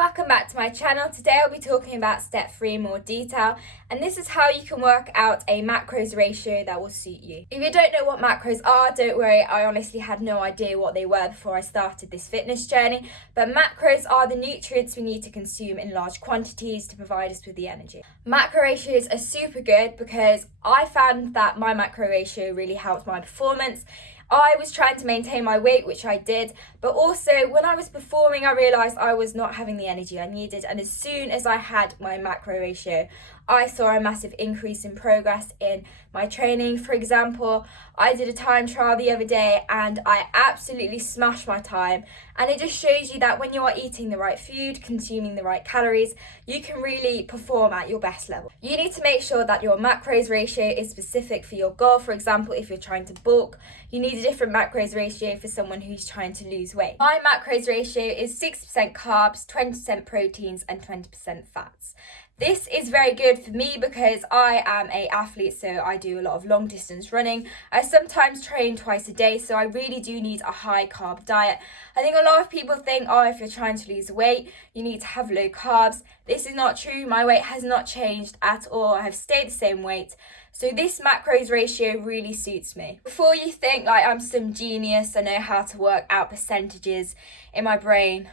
Welcome back to my channel. Today I'll be talking about step 3 in more detail, and this is how you can work out a macros ratio that will suit you. If you don't know what macros are, don't worry, I honestly had no idea what they were before I started this fitness journey, but macros are the nutrients we need to consume in large quantities to provide us with the energy. Macro ratios are super good because I found that my macro ratio really helped my performance. I was trying to maintain my weight, which I did, but also when I was performing, I realised I was not having the energy I needed. And as soon as I had my macro ratio, I saw a massive increase in progress in my training. For example, I did a time trial the other day and I absolutely smashed my time. And it just shows you that when you are eating the right food, consuming the right calories, you can really perform at your best level. You need to make sure that your macros ratio is specific for your goal. For example, if you're trying to bulk, you need a different macros ratio for someone who's trying to lose weight. My macros ratio is 60% carbs, 20% proteins and 20% fats. This is very good for me because I am an athlete, so I do a lot of long distance running. I sometimes train twice a day, so I really do need a high carb diet. I think a lot of people think, oh, if you're trying to lose weight, you need to have low carbs. This is not true. My weight has not changed at all. I have stayed the same weight. So this macros ratio really suits me. Before you think like I'm some genius, I know how to work out percentages in my brain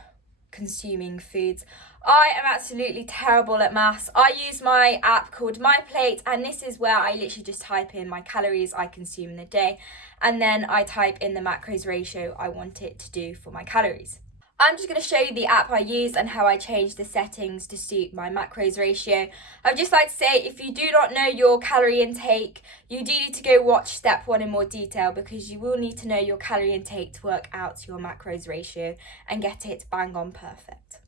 consuming foods, I am absolutely terrible at maths. I use my app called MyPlate, and this is where I literally just type in my calories I consume in a day, and then I type in the macros ratio I want it to do for my calories. I'm just going to show you the app I use and how I changed the settings to suit my macros ratio. I would just like to say, if you do not know your calorie intake, you do need to go watch step 1 in more detail, because you will need to know your calorie intake to work out your macros ratio and get it bang on perfect.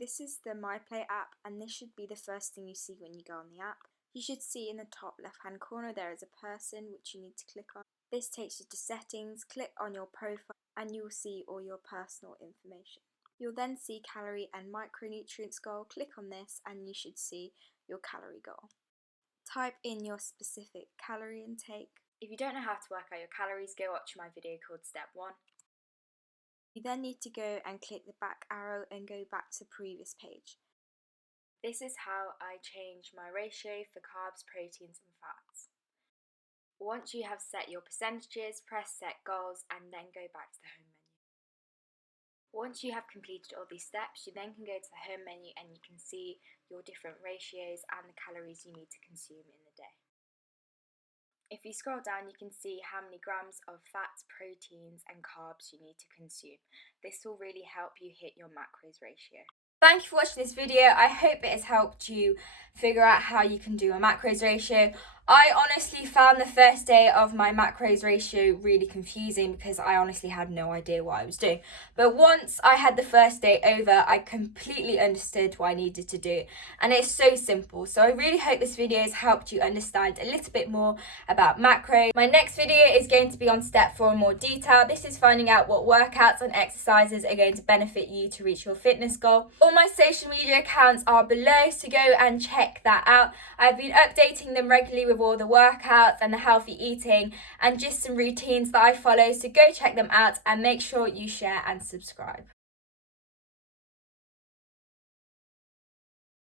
This is the MyPlayer app, and this should be the first thing you see when you go on the app. You should see in the top left hand corner there is a person which you need to click on. This takes you to settings, click on your profile and you will see all your personal information. You'll then see calorie and micronutrients goal. Click on this and you should see your calorie goal. Type in your specific calorie intake. If you don't know how to work out your calories, go watch my video called step 1. You then need to go and click the back arrow and go back to the previous page. This is how I change my ratio for carbs, proteins and fats. Once you have set your percentages, press set goals and then go back to the home menu. Once you have completed all these steps, you then can go to the home menu and you can see your different ratios and the calories you need to consume in the day. If you scroll down, you can see how many grams of fats, proteins and carbs you need to consume. This will really help you hit your macros ratio. Thank you for watching this video. I hope it has helped you figure out how you can do a macros ratio. I honestly found the first day of my macros ratio really confusing because I honestly had no idea what I was doing. But once I had the first day over, I completely understood what I needed to do. And it's so simple. So I really hope this video has helped you understand a little bit more about macros. My next video is going to be on step 4 in more detail. This is finding out what workouts and exercises are going to benefit you to reach your fitness goal. All my social media accounts are below, so go and check that out. I've been updating them regularly with all the workouts and the healthy eating and just some routines that I follow, so go check them out and make sure you share and subscribe.